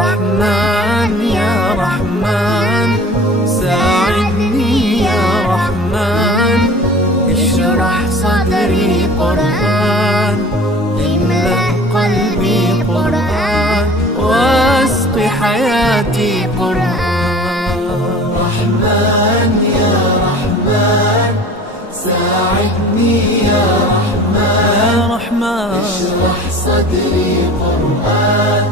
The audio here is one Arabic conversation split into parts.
رحمن يا رحمن ساعدني يا رحمن، اشرح صدري قرآن، املأ قلبي قرآن، واسق حياتي قرآن. رحمن يا رحمن ساعدني يا رحمن، اشرح صدري قرآن،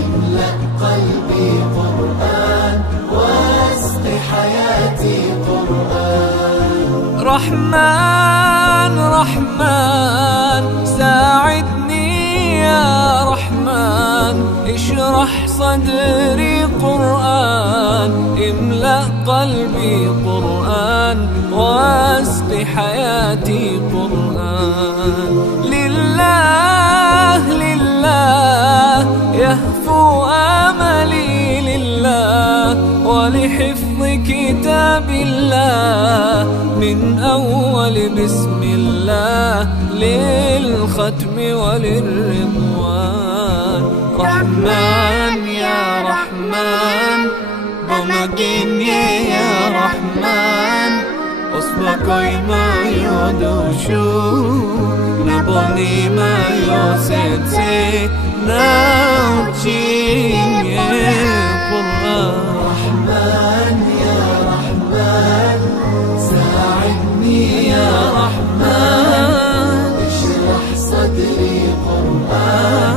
املأ قلبي قرآن، واسق حياتي قرآن. رحمن رحمن ساعدني يا رحمن، اشرح صدري قرآن، املأ قلبي قرآن، واسق حياتي قرآن. لله لله يهفو آملي لله، ولحفظ كتاب الله من أول بسم الله للختم وللرضوان. رحمن يا رحمن بمجيني يا رحمن، أصبحي ما يدوشو نبني ما يوسيتي ناوتشيني قرآن. رحمن يا رحمن ساعدني يا رحمن، اشرح صدري قرآن،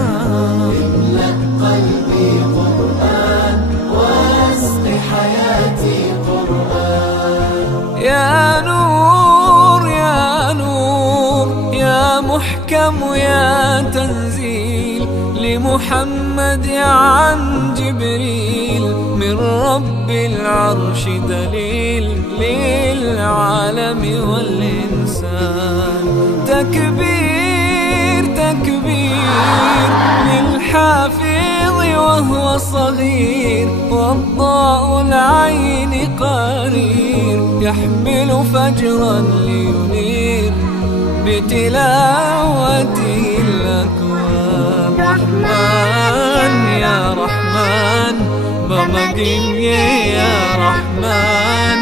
املأ قلبي قرآن، واسق حياتي قرآن. يا نور يا نور يا محكم يا تنزيل لمحمد عن جبريل، من رب العرش دليل للعالم والإنسان. تكبير تكبير للحافظ وهو صغير، والضاء العين قرير، يحمل فجرا لينير بتلاوته الأكوان. رحمن يا رحمن بمجيني يا رحمن،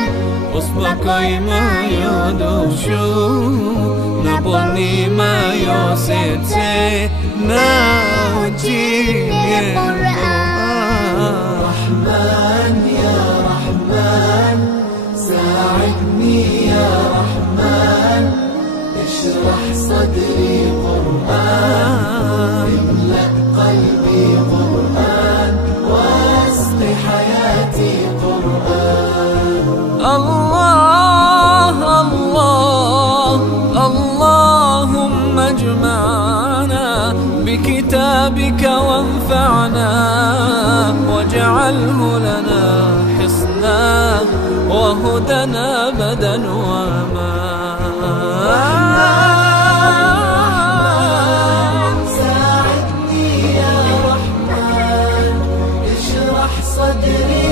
أصبحي ما يدوشو نبني ما يوسيتي ناوتشيني قرآن. رحمن يا رحمن ساعدني يا رحمن، اشرح صدري قرآن، املأ قلبي قرآن، واسق حياتي قرآن. الله الله اللهم اجمعنا بكتابك وانفعنا، واجعله لنا حصنا وهدنا أبدا وأمان. ساعدني يا رحمن اشرح صدري